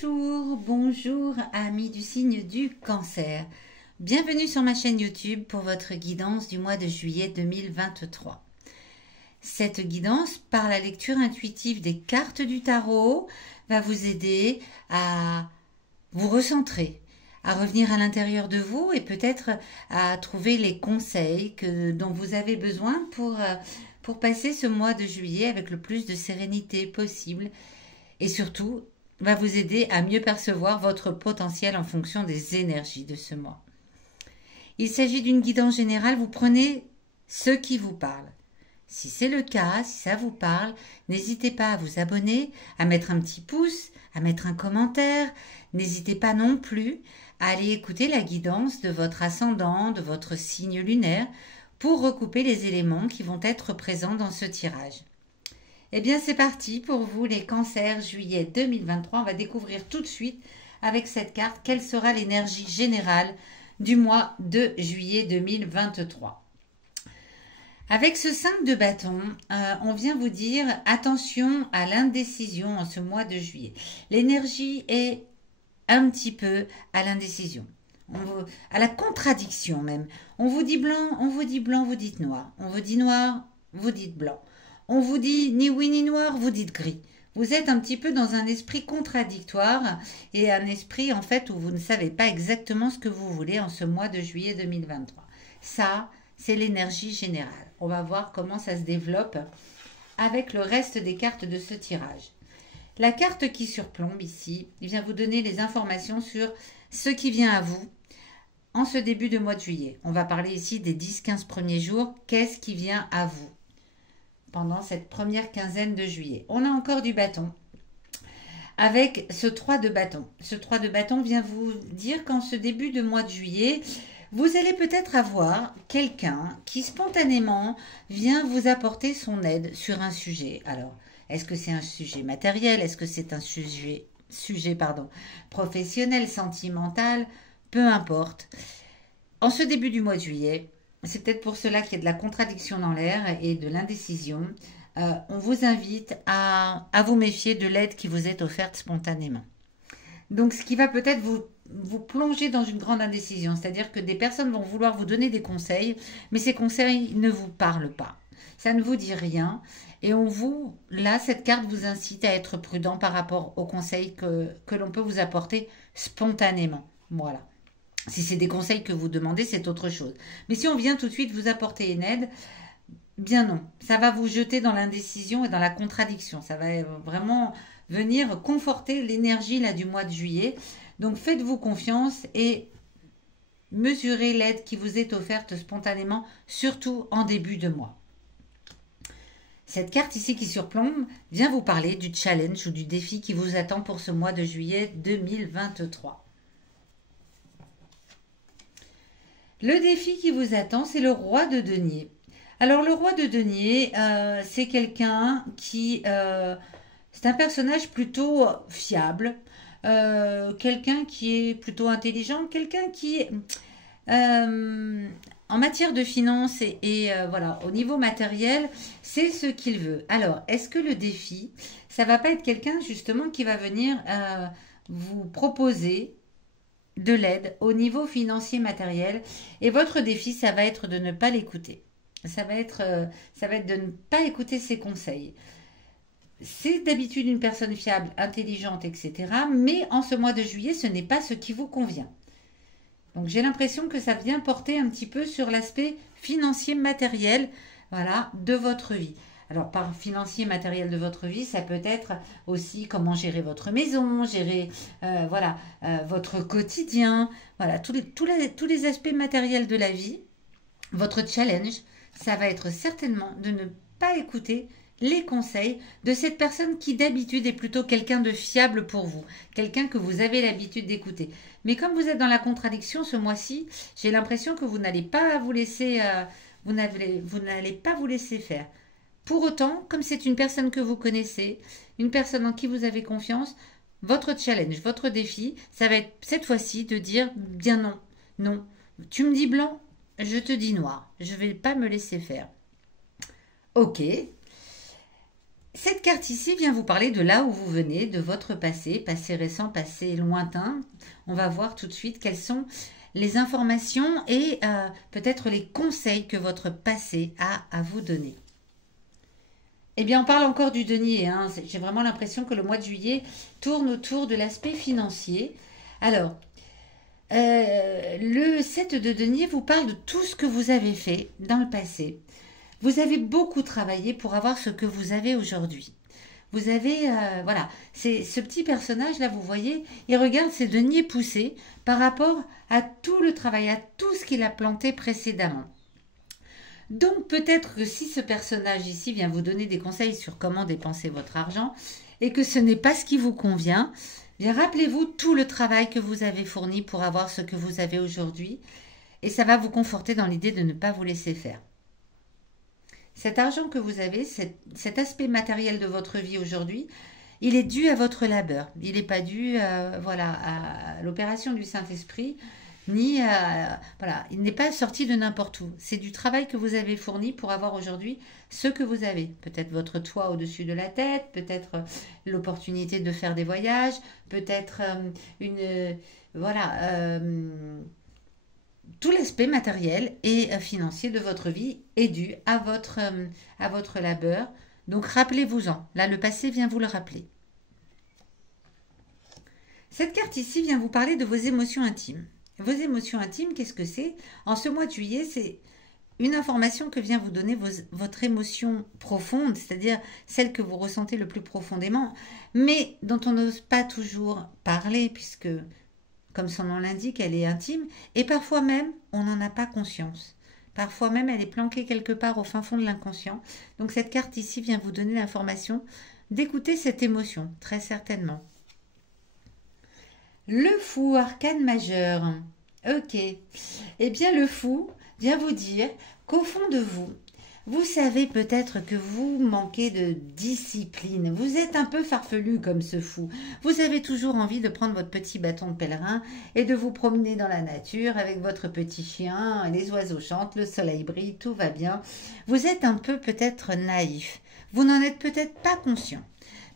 Bonjour, bonjour amis du signe du Cancer. Bienvenue sur ma chaîne YouTube pour votre guidance du mois de juillet 2023. Cette guidance, par la lecture intuitive des cartes du tarot, va vous aider à vous recentrer, à revenir à l'intérieur de vous et peut-être à trouver les conseils dont vous avez besoin pour passer ce mois de juillet avec le plus de sérénité possible et surtout va vous aider à mieux percevoir votre potentiel en fonction des énergies de ce mois. Il s'agit d'une guidance générale, vous prenez ce qui vous parle. Si c'est le cas, si ça vous parle, n'hésitez pas à vous abonner, à mettre un petit pouce, à mettre un commentaire. N'hésitez pas non plus à aller écouter la guidance de votre ascendant, de votre signe lunaire, pour recouper les éléments qui vont être présents dans ce tirage. Eh bien, c'est parti pour vous, les cancers, juillet 2023. On va découvrir tout de suite avec cette carte quelle sera l'énergie générale du mois de juillet 2023. Avec ce 5 de bâton, on vient vous dire attention à l'indécision en ce mois de juillet. L'énergie est un petit peu à l'indécision, à la contradiction même. On vous dit blanc, on vous dit blanc, vous dites noir. On vous dit noir, vous dites blanc. On vous dit ni oui ni noir, vous dites gris. Vous êtes un petit peu dans un esprit contradictoire et un esprit en fait où vous ne savez pas exactement ce que vous voulez en ce mois de juillet 2023. Ça, c'est l'énergie générale. On va voir comment ça se développe avec le reste des cartes de ce tirage. La carte qui surplombe ici, il vient vous donner les informations sur ce qui vient à vous en ce début de mois de juillet. On va parler ici des 10-15 premiers jours. Qu'est-ce qui vient à vous pendant cette première quinzaine de juillet? On a encore du bâton avec ce 3 de bâton. Ce 3 de bâton vient vous dire qu'en ce début de mois de juillet, vous allez peut-être avoir quelqu'un qui spontanément vient vous apporter son aide sur un sujet. Alors, est-ce que c'est un sujet matériel? Est-ce que c'est un sujet professionnel, sentimental? Peu importe. En ce début du mois de juillet, c'est peut-être pour cela qu'il y a de la contradiction dans l'air et de l'indécision. On vous invite à vous méfier de l'aide qui vous est offerte spontanément. Donc, ce qui va peut-être vous plonger dans une grande indécision. C'est-à-dire que des personnes vont vouloir vous donner des conseils, mais ces conseils ne vous parlent pas. Ça ne vous dit rien. Et là, cette carte vous incite à être prudent par rapport aux conseils que l'on peut vous apporter spontanément. Voilà. Si c'est des conseils que vous demandez, c'est autre chose. Mais si on vient tout de suite vous apporter une aide, bien non. Ça va vous jeter dans l'indécision et dans la contradiction. Ça va vraiment venir conforter l'énergie là du mois de juillet. Donc faites-vous confiance et mesurez l'aide qui vous est offerte spontanément, surtout en début de mois. Cette carte ici qui surplombe vient vous parler du challenge ou du défi qui vous attend pour ce mois de juillet 2023. Le défi qui vous attend, c'est le roi de denier. Alors, le roi de denier, c'est quelqu'un qui... c'est un personnage plutôt fiable, quelqu'un qui est plutôt intelligent, quelqu'un qui est... en matière de finances et voilà, au niveau matériel, c'est ce qu'il veut. Alors, est-ce que le défi, ça va pas être quelqu'un justement qui va venir vous proposer de l'aide au niveau financier matériel et votre défi, ça va être de ne pas l'écouter. Ça va être de ne pas écouter ses conseils. C'est d'habitude une personne fiable, intelligente, etc. Mais en ce mois de juillet, ce n'est pas ce qui vous convient. Donc j'ai l'impression que ça vient porter un petit peu sur l'aspect financier matériel, voilà, de votre vie. Alors, par financier matériel de votre vie, ça peut être aussi comment gérer votre maison, gérer votre quotidien, voilà, tous les aspects matériels de la vie. Votre challenge, ça va être certainement de ne pas écouter les conseils de cette personne qui d'habitude est plutôt quelqu'un de fiable pour vous, quelqu'un que vous avez l'habitude d'écouter. Mais comme vous êtes dans la contradiction ce mois-ci, j'ai l'impression que vous n'allez pas vous laisser, vous n'allez pas vous laisser faire. Pour autant, comme c'est une personne que vous connaissez, une personne en qui vous avez confiance, votre challenge, votre défi, ça va être cette fois-ci de dire bien non, non. Tu me dis blanc, je te dis noir. Je ne vais pas me laisser faire. Ok. Cette carte ici vient vous parler de là où vous venez, de votre passé, passé récent, passé lointain. On va voir tout de suite quelles sont les informations et peut-être les conseils que votre passé a à vous donner. Eh bien, on parle encore du denier, hein. J'ai vraiment l'impression que le mois de juillet tourne autour de l'aspect financier. Alors, le 7 de denier vous parle de tout ce que vous avez fait dans le passé. Vous avez beaucoup travaillé pour avoir ce que vous avez aujourd'hui. Vous avez, voilà, c'est ce petit personnage-là, vous voyez, il regarde ses deniers poussés par rapport à tout le travail, à tout ce qu'il a planté précédemment. Donc peut-être que si ce personnage ici vient vous donner des conseils sur comment dépenser votre argent et que ce n'est pas ce qui vous convient, bien rappelez-vous tout le travail que vous avez fourni pour avoir ce que vous avez aujourd'hui et ça va vous conforter dans l'idée de ne pas vous laisser faire. Cet argent que vous avez, cet aspect matériel de votre vie aujourd'hui, il est dû à votre labeur. Il n'est pas dû voilà, à l'opération du Saint-Esprit, ni voilà, il n'est pas sorti de n'importe où. C'est du travail que vous avez fourni pour avoir aujourd'hui ce que vous avez. Peut-être votre toit au-dessus de la tête, peut-être l'opportunité de faire des voyages, peut-être voilà, tout l'aspect matériel et financier de votre vie est dû à votre labeur. Donc rappelez-vous-en. Là, le passé vient vous le rappeler. Cette carte ici vient vous parler de vos émotions intimes. Vos émotions intimes, qu'est-ce que c'est? En ce mois de juillet, c'est une information que vient vous donner votre émotion profonde, c'est-à-dire celle que vous ressentez le plus profondément, mais dont on n'ose pas toujours parler, puisque, comme son nom l'indique, elle est intime, et parfois même, on n'en a pas conscience. Parfois même, elle est planquée quelque part au fin fond de l'inconscient. Donc cette carte ici vient vous donner l'information d'écouter cette émotion, très certainement. Le fou, arcane majeur. Ok. Eh bien, le fou vient vous dire qu'au fond de vous, vous savez peut-être que vous manquez de discipline. Vous êtes un peu farfelu comme ce fou. Vous avez toujours envie de prendre votre petit bâton de pèlerin et de vous promener dans la nature avec votre petit chien. Les oiseaux chantent, le soleil brille, tout va bien. Vous êtes un peu peut-être naïf. Vous n'en êtes peut-être pas conscient.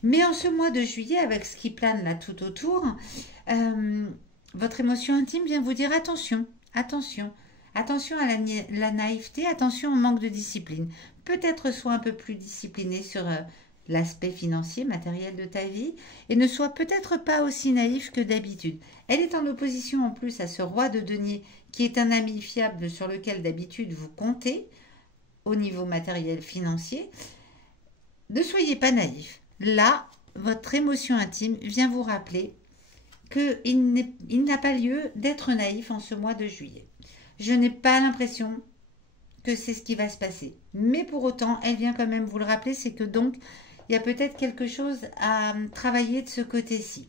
Mais en ce mois de juillet, avec ce qui plane là tout autour, votre émotion intime vient vous dire attention, attention. Attention à la naïveté, attention au manque de discipline. Peut-être sois un peu plus discipliné sur l'aspect financier, matériel de ta vie et ne sois peut-être pas aussi naïf que d'habitude. Elle est en opposition en plus à ce roi de denier qui est un ami fiable sur lequel d'habitude vous comptez au niveau matériel financier. Ne soyez pas naïf. Là, votre émotion intime vient vous rappeler qu'il n'a pas lieu d'être naïf en ce mois de juillet. Je n'ai pas l'impression que c'est ce qui va se passer. Mais pour autant, elle vient quand même vous le rappeler, c'est que donc, il y a peut-être quelque chose à travailler de ce côté-ci.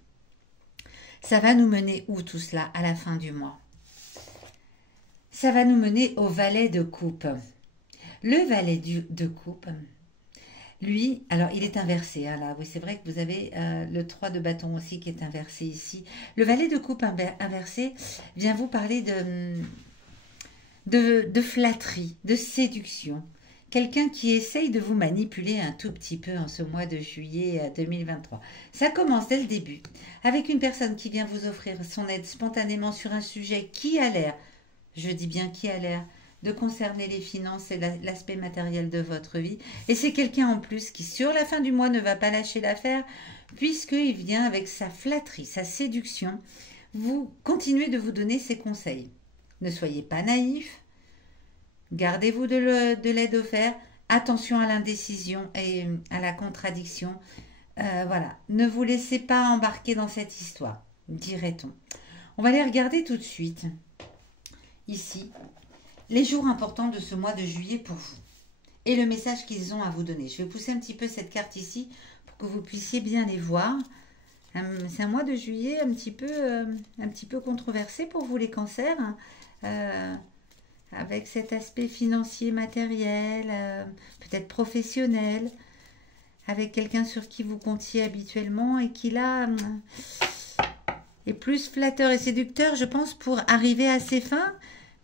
Ça va nous mener où tout cela à la fin du mois? Ça va nous mener au valet de coupe. Le valet de coupe, lui, alors il est inversé, hein, là, oui c'est vrai que vous avez le 3 de bâton aussi qui est inversé ici. Le valet de coupe inversé vient vous parler de flatterie, de séduction. Quelqu'un qui essaye de vous manipuler un tout petit peu en ce mois de juillet 2023. Ça commence dès le début, avec une personne qui vient vous offrir son aide spontanément sur un sujet qui a l'air, je dis bien qui a l'air, de concerner les finances et l'aspect matériel de votre vie. Et c'est quelqu'un en plus qui, sur la fin du mois, ne va pas lâcher l'affaire, puisqu'il vient avec sa flatterie, sa séduction, vous continuez de vous donner ses conseils. Ne soyez pas naïf, gardez-vous de l'aide offerte, attention à l'indécision et à la contradiction. Voilà, ne vous laissez pas embarquer dans cette histoire, dirait-on. On va les regarder tout de suite. Ici, les jours importants de ce mois de juillet pour vous et le message qu'ils ont à vous donner. Je vais pousser un petit peu cette carte ici pour que vous puissiez bien les voir. C'est un mois de juillet un petit peu controversé pour vous les cancers, avec cet aspect financier, matériel, peut-être professionnel, avec quelqu'un sur qui vous comptiez habituellement et qui là est plus flatteur et séducteur, je pense, pour arriver à ses fins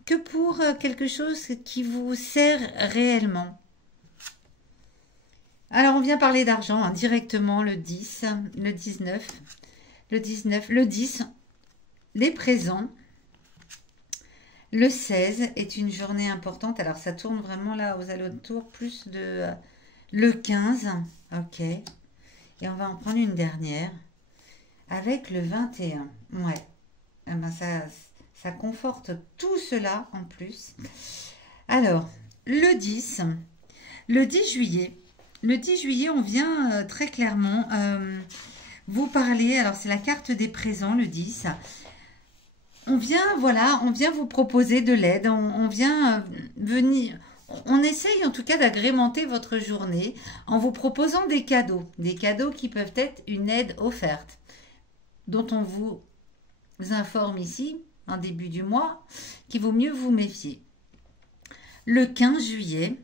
que pour quelque chose qui vous sert réellement. Alors, on vient parler d'argent hein, directement le 10, le 19, le 10, les présents. Le 16 est une journée importante. Alors, ça tourne vraiment là aux alentours, plus de le 15. Ok. Et on va en prendre une dernière avec le 21. Ouais. Eh ben, ça conforte tout cela en plus. Alors, le 10 juillet. Le 10 juillet, on vient très clairement vous parler. Alors, c'est la carte des présents, le 10. On vient, voilà, on vient vous proposer de l'aide. On vient venir. On essaye en tout cas d'agrémenter votre journée en vous proposant des cadeaux. Des cadeaux qui peuvent être une aide offerte, dont on vous informe ici, en début du mois, qu'il vaut mieux vous méfier. Le 15 juillet,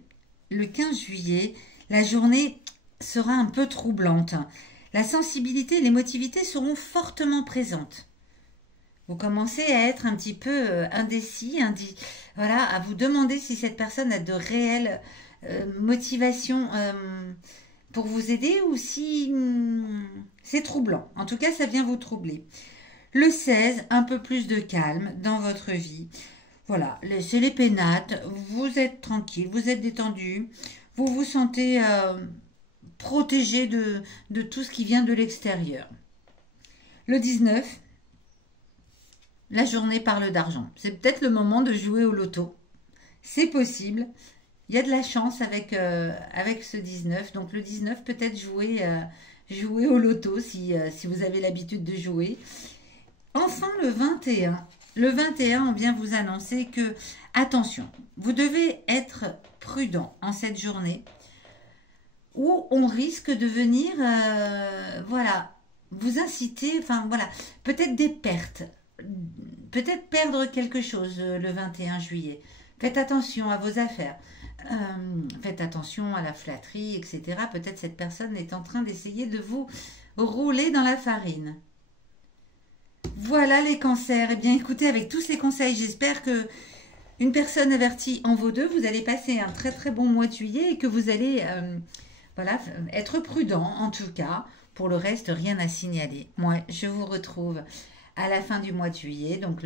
la journée sera un peu troublante. La sensibilité et l'émotivité seront fortement présentes. Vous commencez à être un petit peu indécis, voilà, à vous demander si cette personne a de réelles motivations pour vous aider ou si c'est troublant. En tout cas, ça vient vous troubler. Le 16, un peu plus de calme dans votre vie. Voilà, c'est les pénates, vous êtes tranquille, vous êtes détendu, vous vous sentez protégé de tout ce qui vient de l'extérieur. Le 19, la journée parle d'argent. C'est peut-être le moment de jouer au loto. C'est possible. Il y a de la chance avec ce 19. Donc le 19, peut-être jouer au loto si vous avez l'habitude de jouer. Enfin, le 21. Le 21, on vient vous annoncer que, attention, vous devez être prudent en cette journée où on risque de venir, voilà, vous inciter, enfin voilà, peut-être des pertes, peut-être perdre quelque chose le 21 juillet. Faites attention à vos affaires, faites attention à la flatterie, etc. Peut-être cette personne est en train d'essayer de vous rouler dans la farine. Voilà les cancers. Eh bien, écoutez, avec tous ces conseils, j'espère que une personne avertie en vaut deux. Vous allez passer un très très bon mois de juillet et que vous allez voilà, être prudent en tout cas. Pour le reste, rien à signaler. Moi, je vous retrouve à la fin du mois de juillet, donc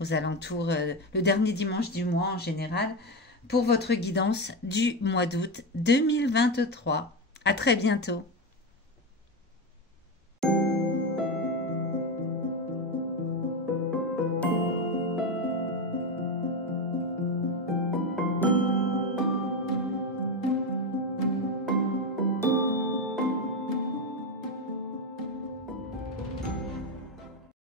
aux alentours, le dernier dimanche du mois en général, pour votre guidance du mois d'août 2023. À très bientôt.